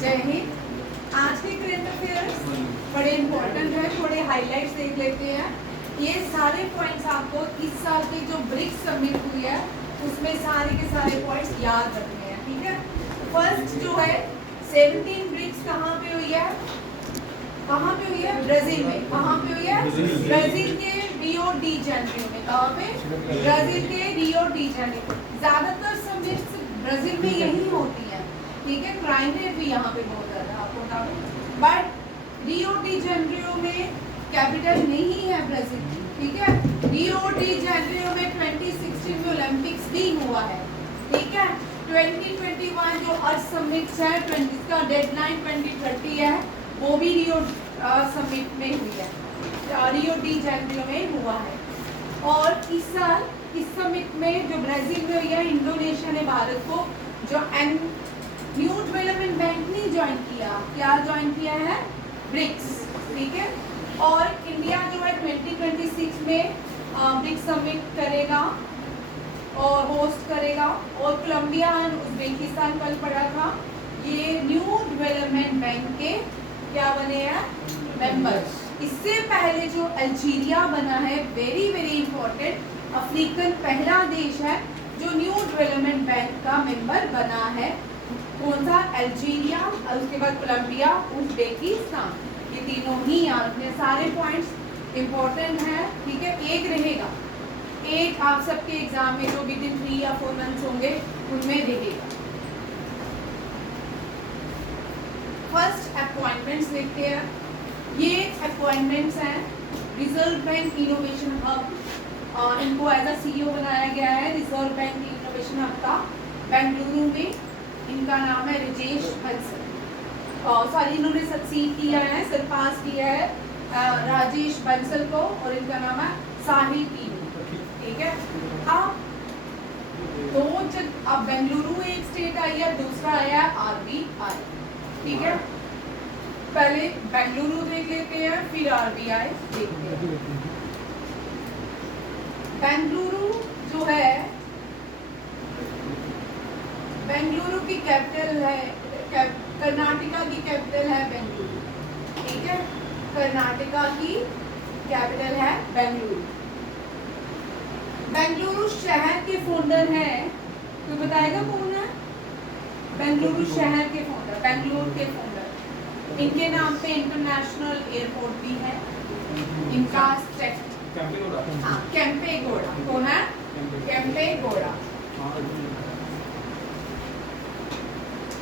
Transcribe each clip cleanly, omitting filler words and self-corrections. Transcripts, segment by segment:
जय हिंद। आज के करंट अफेयर्स बड़े इंपॉर्टेंट है, थोड़े हाइलाइट्स देख लेते हैं। ये सारे पॉइंट्स आपको इस साल की जो ब्रिक्स समिट हुई है उसमें सारे के सारे पॉइंट्स याद रखने हैं, ठीक है। फर्स्ट जो है 17 ब्रिक्स कहाँ पे हुई है? कहाँ पे हुई है? ब्राजील में। कहाँ पे हुई है? ब्राजील के रियो डी जेनेरियो में। कहाँ पे? ब्राजील के रियो डी जेनेरियो। ज्यादातर समिट्स ब्राजील में यही होती है, ठीक है। क्राइम रेट भी यहाँ पे बहुत ज्यादा आपको बता दूं। बट रियो डी जेनेरियो में कैपिटल नहीं है ब्राजील, ठीक है। रियो डी जेनेरियो में 2016 में ओलंपिक्स भी हुआ है, ठीक है। 2021 जो अर्थ समिट है, इसका डेडलाइन 2030 है, वो भी रियो समिट में हुई है, रियो डी जेनेरियो में हुआ है। और इस साल इस समिट में जो ब्राजील में हुई है, इंडोनेशिया ने भारत को जो न्यू डेवलपमेंट बैंक ने ज्वाइन किया। क्या ज्वाइन किया है? ब्रिक्स, ठीक है। और इंडिया जो है 2026 में ब्रिक्स समिट करेगा और होस्ट करेगा। और कोलंबिया एंड उज्बेकिस्तान कल पड़ा था, ये न्यू डेवलपमेंट बैंक के क्या बने हैं? मेंबर्स। इससे पहले जो अल्जीरिया बना है, वेरी वेरी इंपॉर्टेंट, अफ्रीकन पहला देश है जो न्यू डेवलपमेंट बैंक का मेंबर बना है। कौन सा? अल्जीरिया, और उसके बाद कोलंबिया, उज्बेकिस्तान। ये तीनों ही याद रखने, सारे पॉइंट्स इंपॉर्टेंट हैं, ठीक है। एक रहेगा, एक आप सबके एग्जाम में जो विद इन 3 या 4 मंथ्स होंगे उनमें रहेगा। फर्स्ट अपॉइंटमेंट्स देखते हैं। ये अपॉइंटमेंट्स हैं रिजर्व बैंक इनोवेशन हब, इनको एज अ सीईओ बनाया गया है रिजर्व बैंक इनोवेशन हब का बेंगलुरु में। इनका नाम है राजेश बंसल। सॉरी, इन्होंने सक्सीड किया है, सरपास किया है राजेश बंसल को, और इनका नाम है साहिल पीनू, ठीक है। अब बेंगलुरु एक स्टेट आई है, दूसरा आया है आरबीआई, ठीक है। पहले बेंगलुरु देख लेते हैं, फिर आरबीआई देखते हैं। बेंगलुरु जो है, बेंगलुरु की कैपिटल है, कर्नाटका की कैपिटल है बेंगलुरु, ठीक है। कर्नाटका की कैपिटल है बेंगलुरु। बेंगलुरु शहर के फाउंडर हैं, कोई बताएगा कौन है? बेंगलुरु शहर के फाउंडर, बेंगलुरु के फाउंडर। इनके नाम पे इंटरनेशनल एयरपोर्ट भी है। इनका केम्पेगौड़ा। कौन है? केम्पेगौड़ा।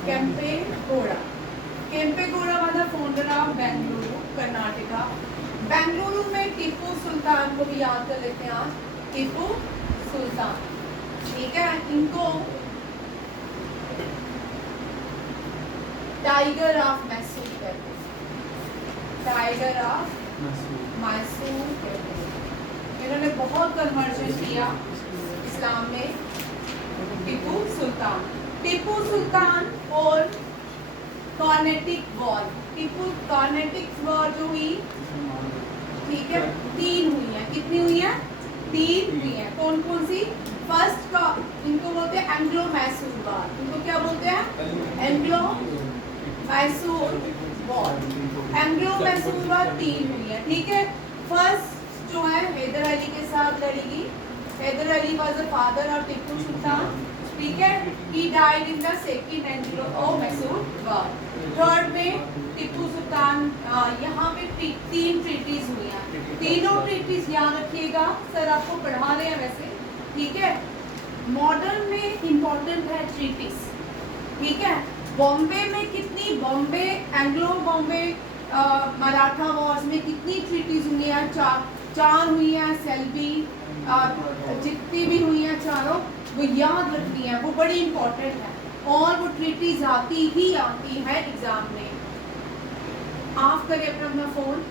केम्पेगौड़ा। केम्पेगौड़ा वाला फाउंडर ऑफ बेंगलुरु, कर्नाटका। बेंगलुरु में टीपू सुल्तान को भी याद कर लेते हैं आज, टीपू सुल्तान, ठीक है। इनको टाइगर ऑफ मैसूर कहते हैं, टाइगर ऑफ मैसूर कहते हैं। इन्होंने बहुत कन्वर्जन किया इस्लाम में, टीपू सुल्तान। टीपू सुल्तान और कार्नेटिक वॉर, टीपू कार्नेटिक वॉर जो हुई, ठीक है, 3 हुई है। कितनी हुई है? 3 हुई है। कौन कौन सी? फर्स्ट का इनको बोलते हैं एंग्लो मैसूर वॉर। इनको क्या बोलते हैं? Anglo Mysore war. Anglo Mysore war 3 हुई है, ठीक है। फर्स्ट जो है हैदर अली के साथ लड़ेगी। Hyder Ali was the father of Tipu Sultan, ठीक है। He died in the second Anglo Mysore war. Third में टीपू सुल्तान, यहाँ पे 3 ट्रीटीज हुई हैं। तीनों ट्रीटीज याद रखिएगा, सर आपको पढ़ा रहे हैं वैसे, ठीक है। मॉडर्न में इंपॉर्टेंट है ट्रीटीज, ठीक है। बॉम्बे में कितनी, बॉम्बे एंग्लो बॉम्बे मराठा वॉर्स में कितनी ट्रीटीज हुई हैं? 4 हुई हैं। सेल्बी, जितनी भी हुई हैं चारों, वो याद रखनी है, वो बड़ी इंपॉर्टेंट है। और वो ट्रीटीज आती ही आती है एग्जाम में। ऑफ करें अपना फोन।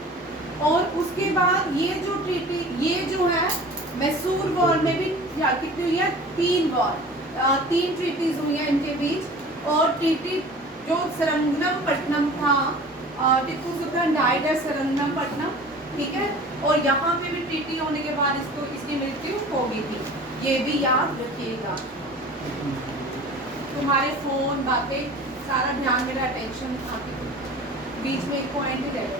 और उसके बाद ये जो ट्रीटी, ये जो है मैसूर वॉर में भी कितनी हुई है? 3 वॉर, 3 ट्रीटीज हुई है इनके बीच। और ट्रीटी जो सरंगपट्टनम था, टीपू सुल्तान डाइड एट सरंगपट्टनम, ठीक है। और यहाँ पे भी ट्रीटी होने के बाद इसकी मृत्यु हो गई थी, ये भी याद रखिएगा। तुम्हारे फोन बातें सारा ध्यान मेरा अटेंशन आपके बीच में एक पॉइंट ही रहेगा।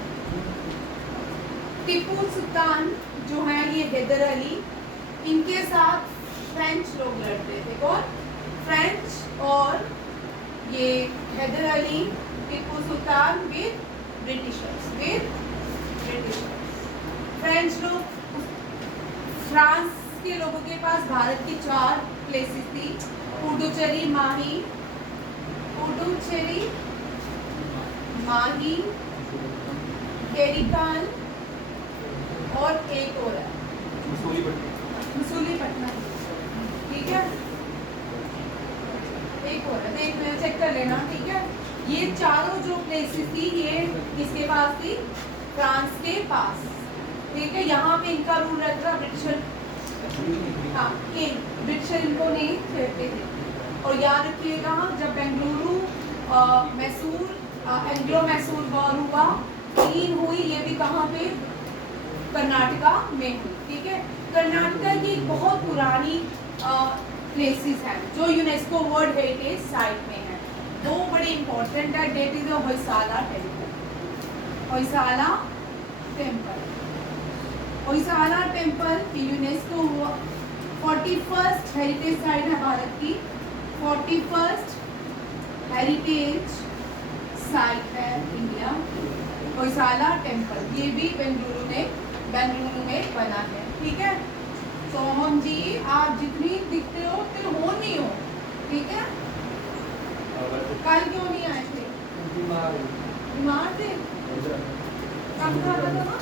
टीपू सुल्तान जो है ये हैदर अली, इनके साथ फ्रेंच लोग लड़ते थे। कौन? फ्रेंच। और ये Haider Ali, Tipu Sultan with Britishers, French लोग। फ्रांस के लोगों के पास भारत की 4 प्लेसेस थी, पुडुचेरी, माही, कैरिकान और एक और है मसूलीपट्टनम। ठीक है, एक और है, देख लेना, चेक कर लेना। ठीक है, ये चारों जो प्लेसेस थी ये किसके पास थी? फ्रांस के पास। ठीक है, यहाँ पे इनका रूल रहता था ब्रिटिशर, हाँ ब्रिटिशर इनको नहीं छेड़ते थे। और याद रखिएगा जब बेंगलुरु मैसूर एंग्लो मैसूर वॉर हुआ, 3 हुई, ये भी कहाँ पे? कर्नाटका में हुई। ठीक है, कर्नाटका की बहुत पुरानी प्लेसेस हैं जो यूनेस्को वर्ल्ड हेरिटेज साइट में है। 2 बड़े इंपॉर्टेंट है, that is Hoysala temple UNESCO 41st heritage site है भारत की, 41st हेरिटेज साइट है इंडिया, होयसाला टेम्पल। ये भी बेंगलुरु में बना है। ठीक है, सोहम जी आप जितनी दिखते हो फिर हो नहीं हो। ठीक है, कल क्यों नहीं आए थे? बीमार थे, कब था ना?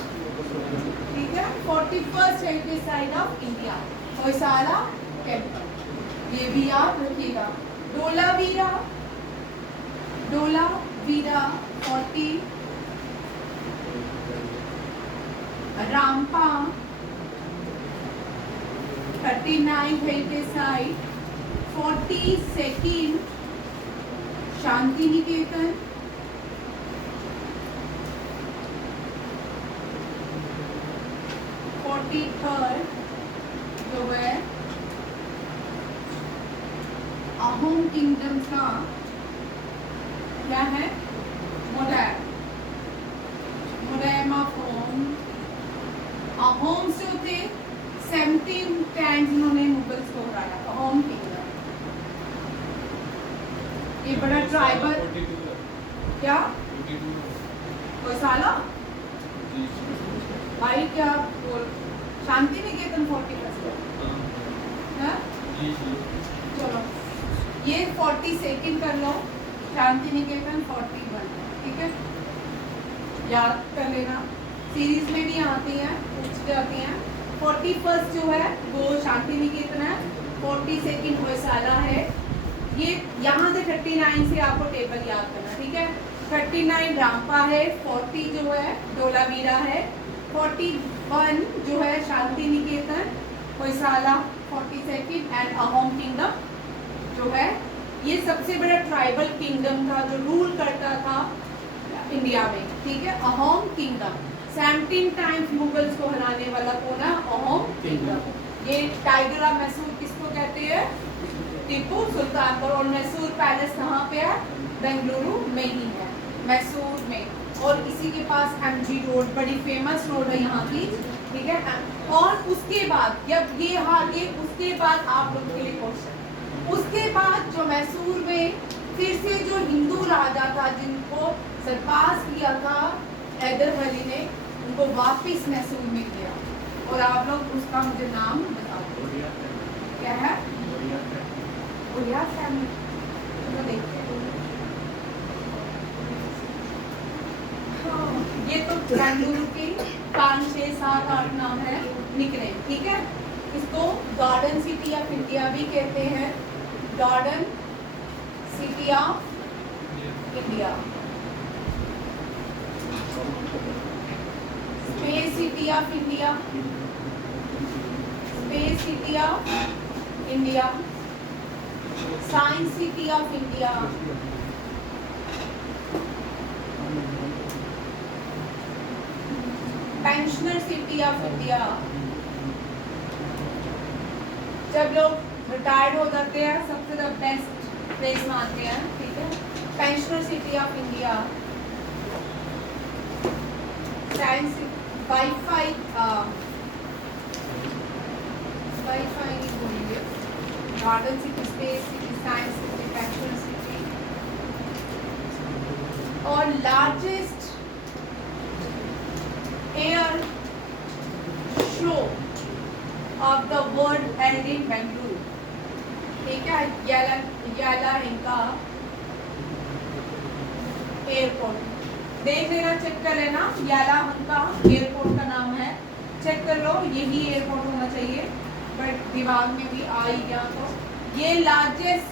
ठीक है, 41st heritage site of India, Hoysala temple, ये भी याद रखिएगा। Dholavira 40, Ramappa 39 heritage site, 42nd Shanti Niketan, 43rd जो है अहोम किंगडम का क्या है? मोरैम ऑफ होम। अहोम्स जो थे 17 टाइम्स इन्होंने मुगल्स को हराया। अहोम किंगडम ये बड़ा ट्राइबल क्या होयसाला भाई क्या बोल शांति निकेतन 41st है। चलो ये 42nd कर लो, शांति निकेतन 41। ठीक है, याद कर लेना, सीरीज में भी आती हैं, पूछ जाती हैं। 41st जो है वो शांति निकेतन है, 42nd होयसाला है। ये यहाँ से 39 से आपको टेबल याद करना। ठीक है, 39 रामपा है, 40 जो है डोलावीरा है, 41 जो है Shanti Niketan, Hoysala 42nd and Ahom kingdom जो है ये सबसे बड़ा ट्राइबल किंगडम था जो रूल करता था इंडिया में। ठीक है, अहोम किंगडम 17 टाइम्स मुगल्स को हराने वाला कौन है? अहोम किंगडम। ये टाइगर ऑफ मैसूर किसको कहते हैं? टीपू सुल्तान को। और मैसूर पैलेस कहाँ पे है? बेंगलुरु में ही है, मैसूर में। और इसी के पास एमजी रोड बड़ी फेमस रोड है यहाँ की। ठीक है, और उसके बाद जब ये हार गए उसके बाद आप लोग के लिए क्वेश्चन, उसके बाद जो मैसूर में फिर से जो हिंदू राजा था जिनको सरपास किया था हैदर अली ने, उनको वापस मैसूर में किया। और आप लोग उसका मुझे नाम बता दो, क्या है? उड़िया फैमिली। चलो देखते हैं। ये तो बेंगलुरु के 5, 6, 7, 8 नाम है निकले। ठीक है, इसको गार्डन सिटी ऑफ इंडिया भी कहते हैं, garden city of India, space city of India, space city of India, science city of India, pensioner city of India. जब लोग रिटायर्ड हो जाते हैं सबसे द बेस्ट प्लेस मानते हैं। ठीक है, pensioner city of India, science wifi wifi नहीं बोलेंगे, garden city, space city, science city, pensioner city, और largest air show of the world held in Bengaluru. ठीक है, याला इनका एयरपोर्ट देख लेना, चेक कर लेना, याला इनका एयरपोर्ट का नाम है, चेक कर लो, यही एयरपोर्ट होना चाहिए, बट दिमाग में भी आ ही गया। तो ये लार्जेस्ट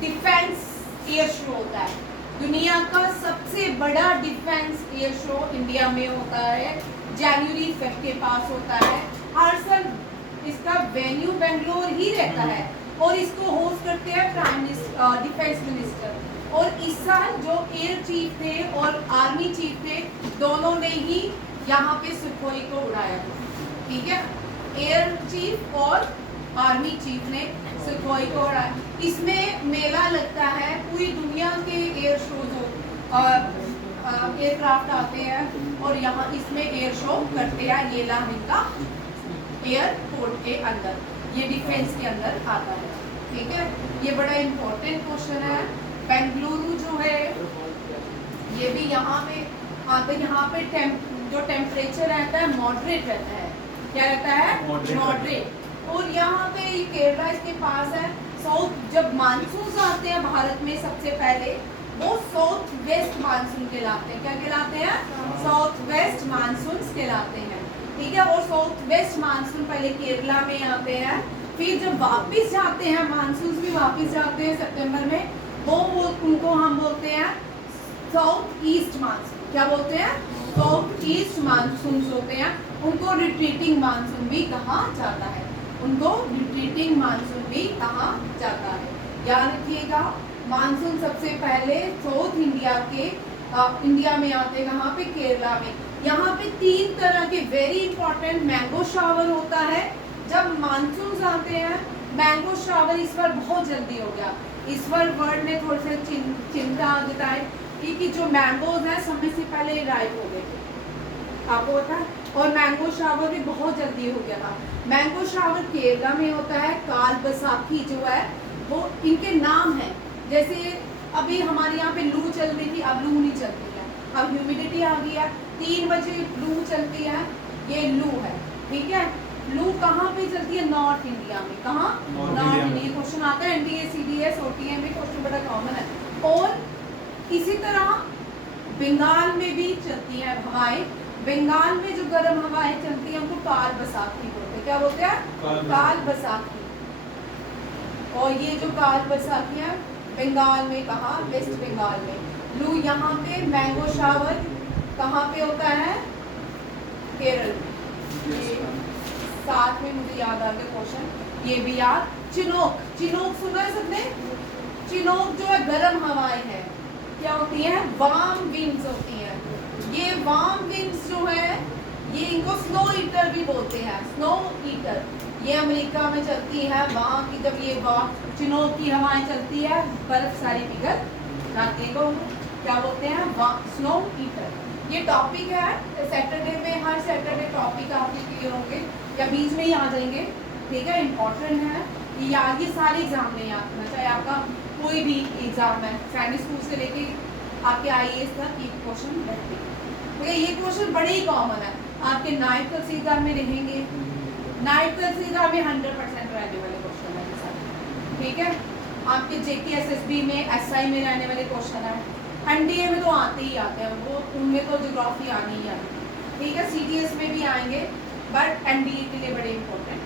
डिफेंस एयर शो होता है, दुनिया का सबसे बड़ा डिफेंस एयर शो इंडिया में होता है, जनवरी के पास होता है। हर साल इसका वेन्यू बेंगलोर ही रहता है और इसको होस्ट करते हैं प्राइम मिनिस्टर, डिफेंस मिनिस्टर। और इस साल जो एयर चीफ थे और आर्मी चीफ थे, दोनों ने ही यहाँ पे सुखोई को उड़ाया। ठीक है, एयर चीफ और आर्मी चीफ ने सुखोई को उड़ाया। इसमें मेला लगता है, पूरी दुनिया के एयर शो जो एयरक्राफ्ट आते हैं और यहाँ इसमें एयर शो करते हैं। ये लाहिका एयरपोर्ट के अंदर, ये डिफेंस के अंदर आता है। ठीक है, ये बड़ा इम्पोर्टेंट क्वेश्चन है। बेंगलुरु जो है ये भी यहाँ पे आता है, यहाँ पे जो टेम्परेचर रहता है मॉडरेट रहता है। क्या रहता है? मॉडरेट। और यहाँ पे केरला इसके पास है। साउथ जब मानसून आते हैं भारत में सबसे पहले, वो साउथ वेस्ट मानसून कहलाते हैं। क्या कहलाते हैं? साउथ वेस्ट मानसून कहलाते हैं। ठीक है, और साउथ वेस्ट मानसून पहले केरला में आते हैं, फिर जब वापस जाते हैं मानसून भी वापस जाते हैं सितंबर में, वो उनको हम बोलते हैं साउथ ईस्ट मानसून। क्या बोलते हैं? साउथ ईस्ट मानसून होते हैं। उनको रिट्रीटिंग मानसून भी कहा जाता है, उनको रिट्रीटिंग मानसून भी कहा जाता है। याद रखिएगा, मानसून सबसे पहले साउथ इंडिया में आते हैं, कहाँ पे? केरला में। यहाँ पे 3 तरह के वेरी इंपॉर्टेंट मैंगो शावर होता है जब मानसून आते हैं। मैंगो शावर इस बार बहुत जल्दी हो गया, इस बार वर्ल्ड ने थोड़े से चिंता जताई कि जो मैंगोज हैं समय से पहले राइप हो गए थे, आपको पता है। और मैंगो शावर भी बहुत जल्दी हो गया था। मैंगो शावर केरला में होता है। काल बैसाखी जो है वो इनके नाम है। जैसे अभी हमारे यहाँ पे लू चल रही थी, अब लू नहीं चलती है, अब ह्यूमिडिटी आ गई है। 3 बजे लू चलती है, ये लू है। ठीक है, लू कहाँ पे चलती है? नॉर्थ इंडिया में। कहाँ? North India. क्वेश्चन आता है एनडीए, सीडीएस, ओटीएम में क्वेश्चन बड़ा कॉमन है। और इसी तरह बंगाल में भी चलती है हवाएं। बंगाल में जो गर्म हवाएं चलती हैं उनको काल बैसाखी बोलते हैं। क्या बोलते हैं? काल बैसाखी। और ये जो काल बैसाखी है बंगाल में, कहाँ? वेस्ट बंगाल में। लू यहाँ पे। मैंगो शावर कहाँ पे होता है? केरल में। साथ में मुझे याद आ गया क्वेश्चन, ये भी याद। चिनोक, चिनोक सुना है सबने? चिनोक जो है गर्म हवाएं हैं, क्या होती हैं? वार्म विंड्स होती हैं। ये वार्म विंड्स जो है ये इनको स्नो ईटर भी बोलते हैं। स्नो ईटर ये अमेरिका में चलती है। वहाँ की जब ये चिनोक की हवाएं चलती है, बर्फ सारी पिघल जाती है, क्या बोलते हैं? Snow eater. ये टॉपिक है सैटरडे में, हर सैटरडे टॉपिक आपके क्लियर होंगे या बीच में ही आ जाएंगे। ठीक है, इम्पोर्टेंट है ये सारे एग्जाम में याद करना, चाहे आपका कोई भी एग्जाम है, सैनिक स्कूल से लेके आपके आईएएस तक ये क्वेश्चन रहते हैं। ठीक है, ये क्वेश्चन बड़े ही कॉमन है, आपके नायब तहसीलदार में रहेंगे। नायब तहसीलदार में 100% रहने वाले क्वेश्चन है। ठीक है, आपके जेकेएसएसबी में, एसआई में रहने वाले क्वेश्चन है। एनडीए में तो आते ही आते हैं, वो उनमें तो ज्योग्राफी आनी ही आनी। ठीक है, सीडीएस में भी आएंगे, बट एनडीए के लिए बड़े इंपॉर्टेंट।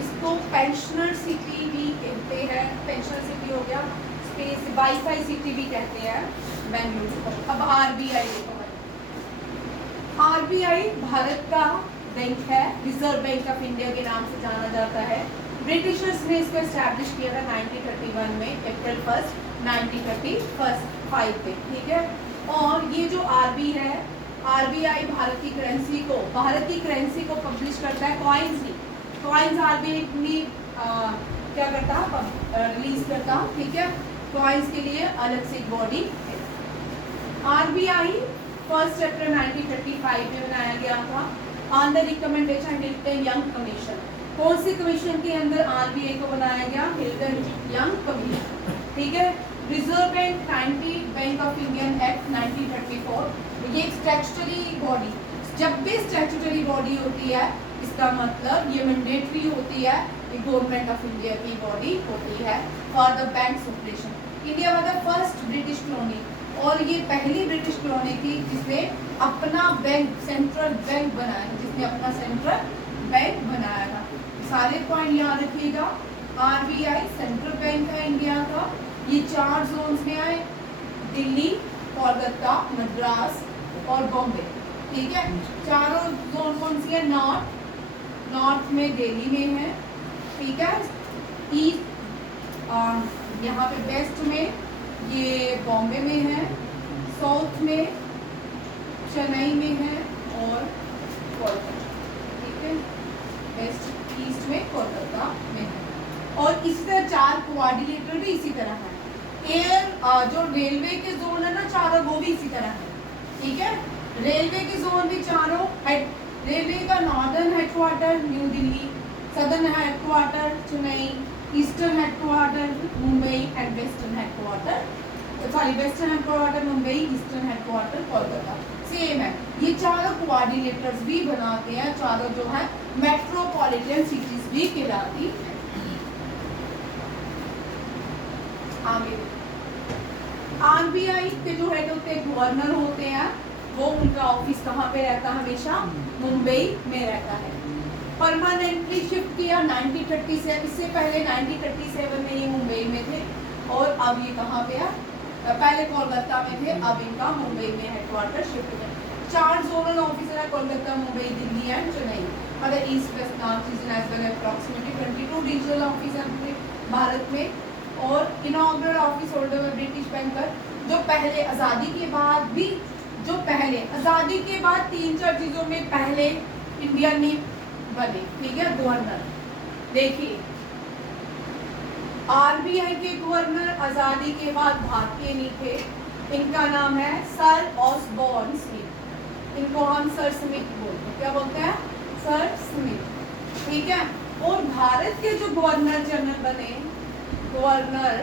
इसको पेंशनर सिटी भी कहते हैं। पेंशनर सिटी हो गया, स्पेस वाईफाई सिटी भी कहते हैं बेंगलुरु को। अब आरबीआई देखो, आरबीआई भारत का बैंक है, रिजर्व बैंक ऑफ इंडिया के नाम से जाना जाता है। ब्रिटिशर्स ने इसको एस्टैब्लिश किया था 1931 में, अप्रैल 1 1935 पे। ठीक है, और ये जो आरबीआई भारत की करेंसी को पब्लिश करता है। कॉइन्स आरबीआई क्या करता, रिलीज करता, ठीक है। कॉइन्स के लिए अलग से एक बॉडी है। आरबीआई फर्स्ट चैप्टर 1935 में बनाया गया था on the recommendation Hilton young commission. कौन सी कमीशन के अंदर आरबीआई को बनाया गया? हिल्टन यंग कमीशन, ठीक है। Reserve bank 90 bank of Indian act 1934, ये एक स्टैट्यूटरी बॉडी, जब भी स्टैट्यूटरी बॉडी होती है इसका मतलब ये मैंडेटरी होती है, ये गवर्नमेंट ऑफ इंडिया की बॉडी होती है for the bank operation. India was the first British colony और ये पहली ब्रिटिश कॉलोनी थी जिसने अपना बैंक, सेंट्रल बैंक बनाया, जिसने अपना सेंट्रल बैंक बनाया था। सारे पॉइंट याद रखिएगा। आरबीआई सेंट्रल बैंक है इंडिया का। ये 4 जोन्स में आए, दिल्ली, कोलकाता, मद्रास और बॉम्बे, ठीक है। चारों जोन कौन सी है? नॉर्थ में दिल्ली में है, ठीक है। ईस्ट यहाँ पे वेस्ट में ये बॉम्बे में है, साउथ में चेन्नई में है और कोलकाता, ठीक है। वेस्ट ईस्ट में कोलकाता में है। और इसी तरह 4 कोऑर्डिनेटर भी इसी तरह है। एयर जो रेलवे के जोन है ना चारों, वो भी इसी तरह है, ठीक है। रेलवे के जोन भी चारों, रेलवे का northern headquarter new Delhi, southern headquarter Chennai, eastern headquarter Mumbai and western headquarter Mumbai, eastern headquarter Kolkata. Same है, ये चारों कोऑर्डिनेटर्स भी बनाते हैं, चारों जो है मेट्रोपॉलिटन सिटीज भी कहलाती है। आगे आरबीआई के जो हेड होते हैं गवर्नर होते हैं, वो उनका ऑफिस कहाँ पे रहता है? हमेशा मुंबई में रहता है। परमानेंटली शिफ्ट किया 1937, इससे पहले 1937 में ये मुंबई में थे और अब ये कहाँ पे है? पहले कोलकाता में थे, अब इनका मुंबई में हेडक्वार्टर शिफ्ट है। 4 जोनल ऑफिसर है, कोलकाता, मुंबई, दिल्ली एंड चेन्नई। मतलब east west north region as well approximately 22 regional office है भारत में। और इनॉग्रल ऑफिस होल्डर है ब्रिटिश बैंकर, जो पहले आज़ादी के बाद भी, जो पहले आज़ादी के बाद 3-4 चीज़ों में पहले इंडिया नहीं बने, ठीक है। गवर्नर देखिए, आरबीआई के गवर्नर आज़ादी के बाद भारतीय नहीं थे, इनका नाम है सर ऑसबॉर्न स्मिथ। इनको हम सर स्मिथ बोलते हैं, क्या बोलते हैं? सर स्मिथ, ठीक है। और भारत के जो गवर्नर जनरल बने, governor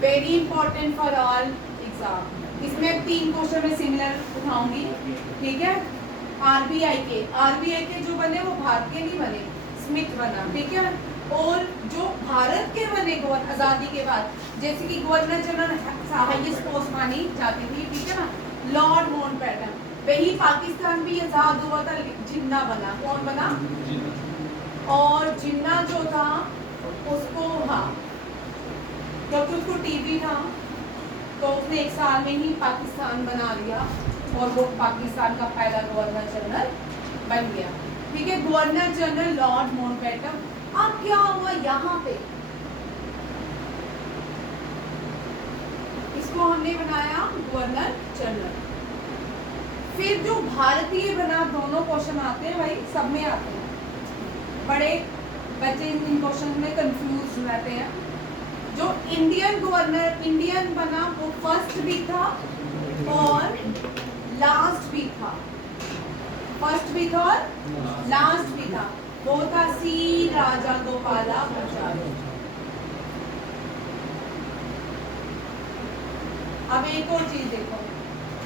very important for all exam, इसमें 3 क्वेश्चन में सिमिलर उठाऊंगी, ठीक है। आरबीआई के जो बने वो भारतीय नहीं बने, स्मिथ बना, ठीक है। और जो भारत के बने गवर्नर आज़ादी के बाद, जैसे कि गवर्नर जनरल हाईएस्ट पोस्ट मानी जाती थी, ठीक है ना, लॉर्ड माउंटबेटन। वही पाकिस्तान भी आज़ाद हुआ था, जिन्ना बना। कौन बना? और जिन्ना जो था उसको, हाँ, क्योंकि उसको टीबी था तो उसने 1 साल में ही पाकिस्तान बना लिया और वो पाकिस्तान का पहला गवर्नर जनरल बन गया, ठीक है। Governor general Lord Mountbatten. अब क्या हुआ यहाँ पे, इसको हमने बनाया गवर्नर जनरल। फिर जो भारतीय बना, दोनों क्वेश्चन आते हैं भाई, सब में आते हैं। बड़े बच्चे इन क्वेश्चन में कंफ्यूज रहते हैं। जो इंडियन गवर्नर, इंडियन बना, वो फर्स्ट भी था और लास्ट भी था। फर्स्ट भी था और लास्ट भी था, वो था सी राजागोपालाचारी। अब एक और चीज देखो,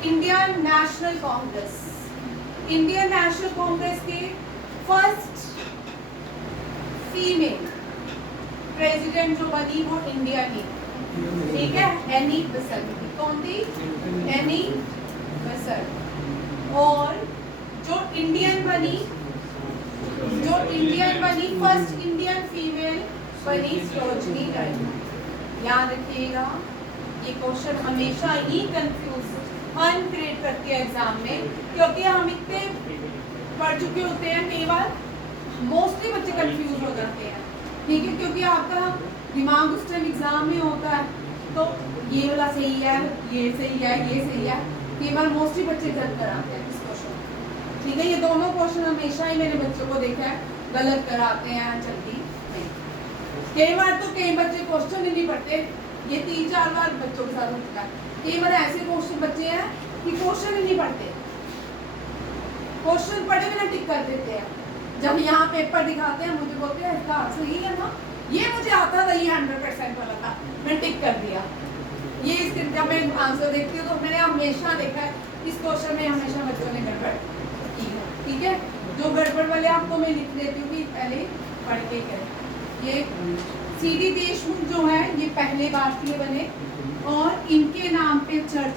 Indian national Congress, Indian national Congress के फर्स्ट फीमेल प्रेसिडेंट जो बनी वो इंडिया की, ठीक है, एनी बेसेंट। कौन थी? Annie Besant. और जो इंडियन बनी, फर्स्ट इंडियन फीमेल बनी सरोजिनी नायडू। याद रखिएगा, ये क्वेश्चन हमेशा ही कंफ्यूजन क्रिएट करती है एग्जाम में, क्योंकि हम इतने पढ़ चुके होते हैं, कई बार मोस्टली बच्चे कंफ्यूज हो जाते हैं, ठीक है। क्योंकि आपका दिमाग उस टाइम एग्जाम में होता है, तो ये वाला सही है, ये सही है, ये सही है, कई बार मोस्टली बच्चे गलत कराते हैं इस क्वेश्चन, ठीक है। ये दोनों क्वेश्चन हमेशा ही मैंने बच्चों को देखा है गलत कराते हैं जल्दी नहीं। कई बार तो कई बच्चे क्वेश्चन ही नहीं पढ़ते, ये 3-4 बार बच्चों के साथ हो चुका है। कई बार ऐसे क्वेश्चन बच्चे हैं कि क्वेश्चन ही नहीं पढ़ते, क्वेश्चन पढ़े बिना टिक कर देते हैं। जब यहाँ पेपर दिखाते हैं मुझे बोलते हैं इसका आंसर ये है ना, ये मुझे आता था, ये 100% वाला था, मैं टिक कर दिया। ये इसके जब मैं आंसर देखती हूँ तो मैंने हमेशा देखा है इस क्वेश्चन में हमेशा बच्चों ने गड़बड़ की है। ठीक है, जो गड़बड़ वाले आपको मैं लिख देती हूँ कि पहले पढ़ के करें। ये सीडी देशमुख जो है ये पहले भारतीय बने और इनके नाम पे चर्च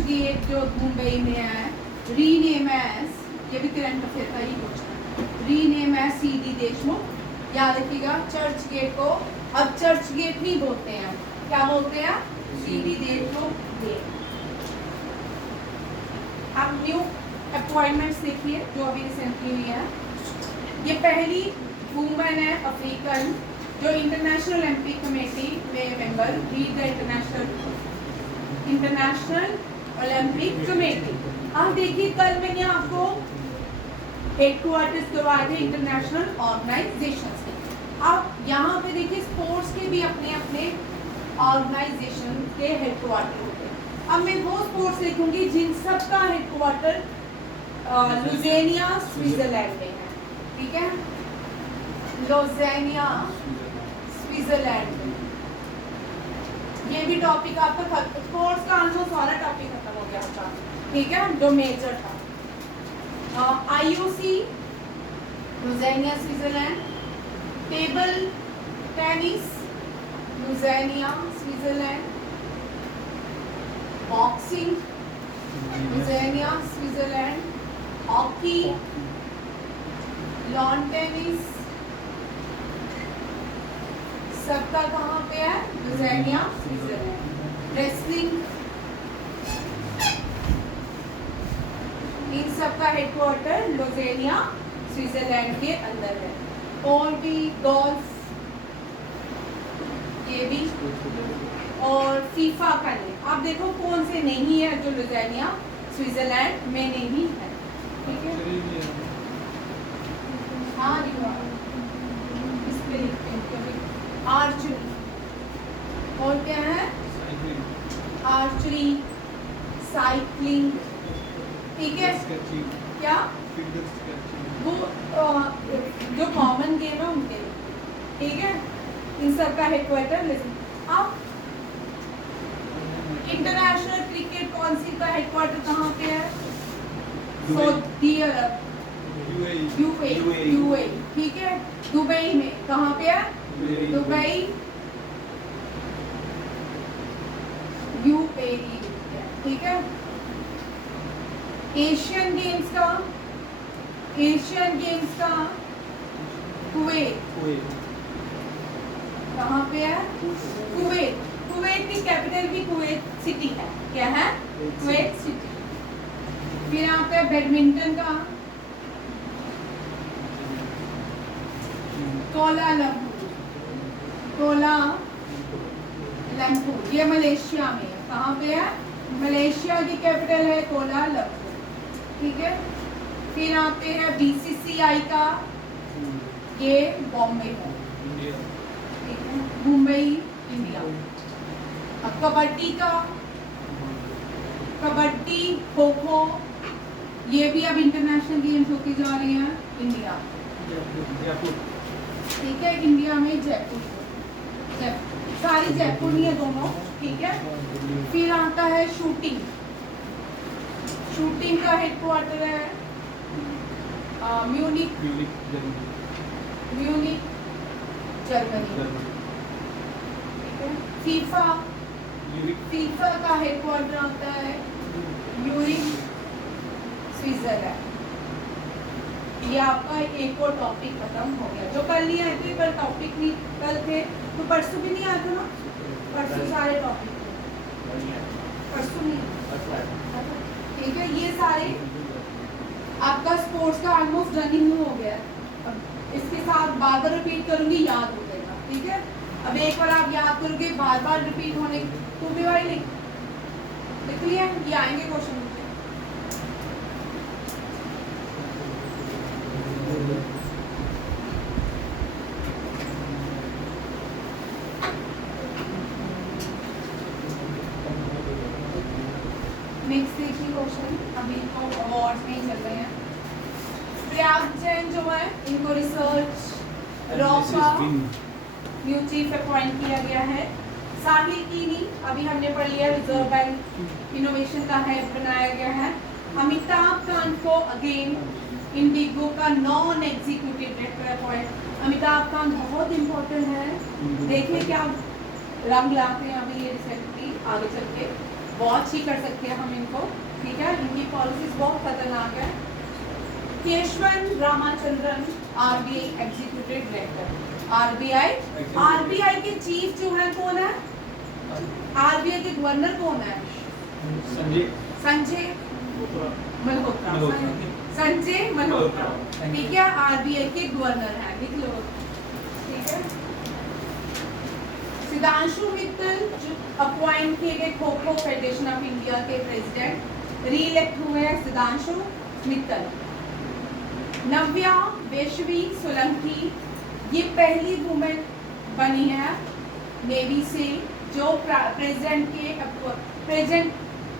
गेट जो मुंबई में है रीनेम एज, ये भी करंट अफेयर का ही question, rename as CD Deshmukh. याद रखिएगा चर्च गेट को अब चर्च गेट नहीं बोलते हैं, क्या बोलते हैं? C D Deshmukh gate. अब न्यू अपॉइंटमेंट्स देखिए जो अभी रिसेंटली हुई है। ये पहली वुमेन है अफ्रीकन जो इंटरनेशनल ओलंपिक कमेटी में member, lead the international Olympic committee. अब देखिए कल मैंने आपको हेडक्वार्टर्स करवाए थे इंटरनेशनल ऑर्गेनाइजेशन के। अब यहाँ पे देखिए स्पोर्ट्स के भी अपने अपने ऑर्गेनाइजेशन के हेडक्वार्टर होते हैं। अब मैं वो स्पोर्ट्स लिखूंगी जिन सब का हेडक्वार्टर लुज़ेनिया स्विट्जरलैंड में है। ठीक है, लुज़ेनिया स्विट्जरलैंड में। ये भी टॉपिक आपका खत्म, स्पोर्ट्स का आंसर सारा टॉपिक खत्म हो गया आपका। ठीक है, जो मेजर था IOC Lausanne Switzerland, table tennis Lausanne Switzerland, boxing Lausanne Switzerland, hockey, lawn tennis सबका कहाँ पे है? लुज़ेनिया स्विट्जरलैंड। रेसलिंग इन सबका हेडक्वार्टर लुज़ेनिया स्विट्जरलैंड के अंदर है। और भी गोल्फ ये भी, और फीफा का नहीं। आप देखो कौन से नहीं है जो लुज़ेनिया स्विट्जरलैंड में नहीं है। ठीक है, हाँ इस पे लिखते हैं आर्चरी। और क्या है? Archery, cycling. ठीक है, क्या वो जो कॉमन गेम है उनके लिए। ठीक है, इन सब का हेडक्वार्टर लिसन। अब इंटरनेशनल क्रिकेट काउंसिल का हेडक्वार्टर कहाँ पे है? सऊदी अरब, यूएई। ठीक है, दुबई में कहाँ पे है? Dubai UAE. ठीक है, एशियन गेम्स का कुवैत कहाँ पे है? कुवैत। कुवैत की कैपिटल भी कुवैत सिटी है। क्या है? Kuwait city. फिर यहाँ पे बैडमिंटन का कोलालमपुर, ये मलेशिया में है। कहाँ पे है? मलेशिया की कैपिटल है कोलालमपुर। ठीक है, फिर आते हैं बीसीसीआई का, ये बॉम्बे है। ठीक है, मुंबई इंडिया। अब कबड्डी का, कबड्डी, खो खो, ये भी अब इंटरनेशनल गेम्स होती जा रही हैं इंडिया। ठीक है, इंडिया में जयपुर, सारी जयपुर ही है दोनों। ठीक है, फिर आता है शूटिंग का हेडक्वार्टर है म्यूनिक जर्मनी। फीफा का हेडक्वार्टर आता है यूरिक स्विट्जरलैंड। ये आपका एक और टॉपिक खत्म हो गया। जो कल नहीं आए थे, कल टॉपिक नहीं, कल थे तो परसों भी नहीं आया था ना, परसों सारे टॉपिक परसों नहीं। ठीक है, ये सारे आपका स्पोर्ट्स का ऑलमोस्ट रनिंग हो गया। अब इसके साथ बार बार रिपीट करूंगी, याद हो जाएगा। ठीक है, अब एक बार आप याद करोगे, बार बार रिपीट होने, तुम भी भाई लिख लिया, ये आएंगे क्वेश्चन। क्वेश्चन, अभी तो अवार्ड्स में ही चल रहे हैं। प्रयाग जैन जो है, इनको रिसर्च रॉका न्यू चीफ अपॉइंट किया गया है। साहिल कीनी अभी हमने पढ़ लिया, रिजर्व बैंक इनोवेशन का हेड बनाया गया है। अमिताभ कांत को अगेन इंडिगो का non executive director appoint. Amitabh Kant बहुत इंपॉर्टेंट है, देखिए क्या रंग लाते हैं अभी ये रिसेंटली, आगे चल के वॉच ही कर सकते हैं हम इनको, ठीक है। इनकी पॉलिसीज बहुत खतरनाक है। Keshavan Ramachandran RBI executive director. RBI के चीफ जो है कौन है? आरबीआई के गवर्नर कौन है? संजय मल्होत्रा। संजय मल्होत्रा, ठीक है, आरबीआई के गवर्नर है, लिख लो, ठीक है। सुधांशु मित्तल जो अपॉइंट किए गए kho kho federation of India के प्रेसिडेंट, रीइलेक्ट हुए हैं सुधांशु मित्तल। नव्या वैष्णवी सोलंकी, ये पहली वुमेन बनी है नेवी से जो प्रेसिडेंट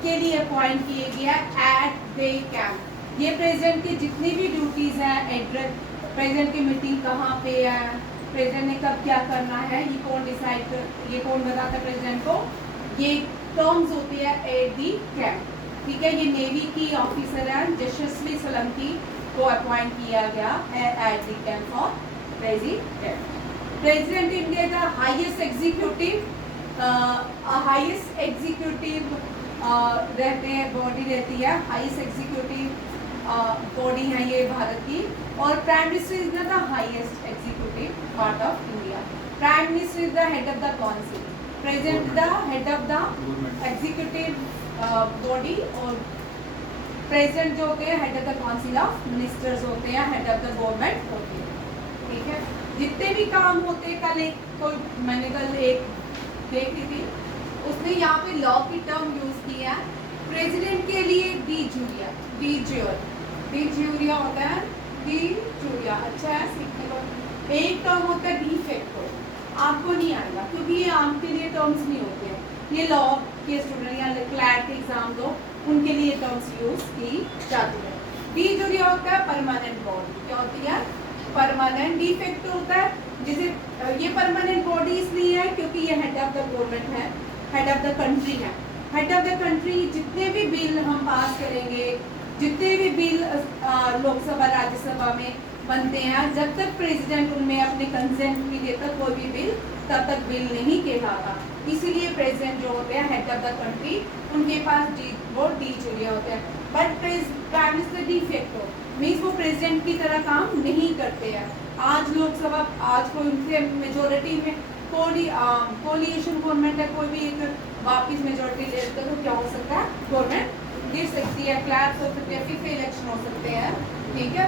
के लिए अपॉइंट किए गया एट द कैंप। ये प्रेसिडेंट की जितनी भी ड्यूटीज हैं, एड्रेस, प्रेसिडेंट की मीटिंग कहाँ पे है, प्रेसिडेंट ने कब क्या करना है, ये कौन डिसाइड कर, ये कौन बताता है प्रेसिडेंट को, ये टर्म्स होती है एट दी कैंप, ठीक है। ये नेवी की ऑफिसर है यशस्वी सोलंकी को अपॉइंट किया गया at the camp for president. President India का हाईएस्ट एग्जीक्यूटिव रहते हैं, बॉडी रहती है, हाईएस्ट एग्जीक्यूटिव बॉडी है ये भारत की। और prime minister is the highest executive part of India. Prime minister is the head of the council, president the head of the executive body, और प्रेसिडेंट जो होते हैं head of the council of ministers होते हैं, head of the government होती है, ठीक है। जितने भी काम होते हैं, कल मैंने कल एक देख रही थी, उसने यहाँ पे लॉ की टर्म यूज की है। प्रेसिडेंट के लिए डी ज्यूरिया होता है, डी ज्यूरिया, अच्छा है सीखने को। एक टर्म होता है डी फैक्टो, आपको नहीं आएगा क्योंकि ये आपके लिए टर्म्स नहीं होते हैं, ये लॉ के स्टूडेंट या क्लैट के एग्जाम दो उनके लिए टर्म्स यूज की जाती है। डी ज्यूरिया होता है परमानेंट बॉडी, क्या होती है? परमानेंट। डी फैक्टो होता है जैसे ये परमानेंट बॉडी इसलिए है क्योंकि ये हेड ऑफ द गवर्नमेंट है, हेड ऑफ द कंट्री है। हेड ऑफ द कंट्री जितने भी बिल हम पास करेंगे, जितने भी बिल लोकसभा राज्यसभा में बनते हैं, जब तक प्रेसिडेंट उनमें अपने कंसेंट नहीं देता कोई भी बिल, तब तक बिल नहीं कहलाता। इसीलिए प्रेसिडेंट जो होते हैं हेड ऑफ द कंट्री, उनके पास वो डी ज्यूरिया होते हैं। But prime minister de facto means वो प्रेसिडेंट की तरह काम नहीं करते हैं। आज लोकसभा, आज कोई उनके मेजोरिटी में कोलिएशन गवर्नमेंट है, कोई भी एक वापिस मेजोरिटी ले लेते तो क्या हो सकता है? गवर्नमेंट गिर सकती है, क्लैप्स हो सकते हैं, फिर से इलेक्शन हो सकते हैं, ठीक है।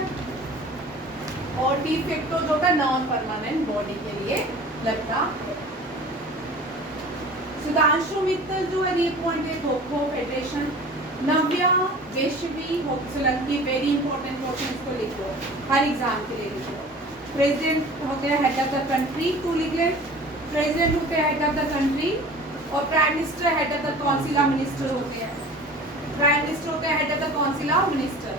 और डी फैक्टो जो होता है नॉन परमानेंट बॉडी के लिए लगता है। सुधांशु मित्तल जो है reappointed kho-kho federation. Navya Vaishnavi Solanki, very important question, इसको लिख लो, हर एग्जाम के लिए लिख लो। प्रेसिडेंट होते हैं हेड ऑफ द कंट्री, टू लिख ले, प्रेसिडेंट होते हैं हेड ऑफ द कंट्री, और prime minister head of the council of minister होते हैं। प्राइम मिनिस्टर होते हैं head of the council of minister.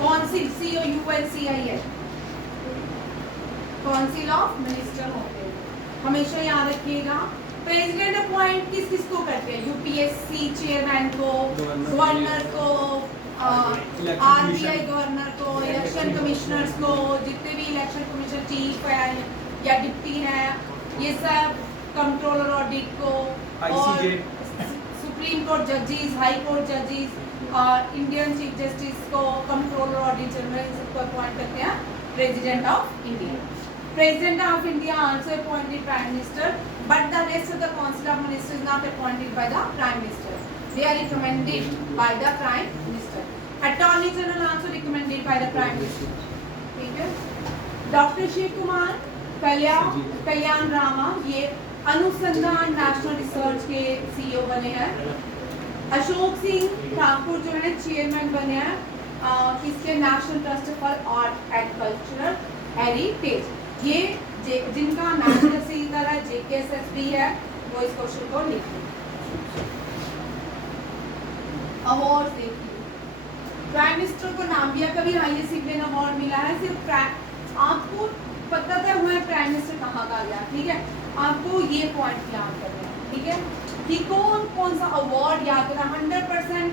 Council COUNCIL, council of minister होते हैं, हमेशा याद रखिएगा। प्रेसिडेंट अपॉइंट किस किस को करते हैं? यूपीएससी चेयरमैन को, गवर्नर को, आरबीआई गवर्नर को, इलेक्शन कमिश्नर्स को, जितने भी इलेक्शन कमिश्नर चीफ है या डिप्टी है, ये सब, कंट्रोलर ऑडिट को, और सुप्रीम कोर्ट जजेस, हाई कोर्ट जजेस, और इंडियन चीफ जस्टिस को, कंट्रोलर ऑडिट जनरल, सबको अपॉइंट करते हैं president of India. President of India also appointed Prime Minister, but the rest of the Council of Ministers is not appointed by the Prime Minister. They are recommended by the Prime Minister. Attorney General also recommended by the Prime Minister. ठीक है? Dr. Shiv Kumar कल्याण रामा, ये अनुसंधान national research के CEO बने हैं। अशोक सिंह ठाकुर जो है chairman बने हैं इसके national trust for art and cultural heritage. ये जिनका नेशनल से इधर है, JKSSB है, वो इस क्वेश्चन को लिखें। अवार्ड देखिए, प्राइम मिनिस्टर को नाम्बिया का भी हाईएस्ट सिविलियन अवार्ड मिला है। सिर्फ आपको पता था हुआ है प्राइम मिनिस्टर कहाँ का गया, ठीक है, आपको ये पॉइंट याद करना है, ठीक है, कि कौन कौन सा अवार्ड याद करना। 100%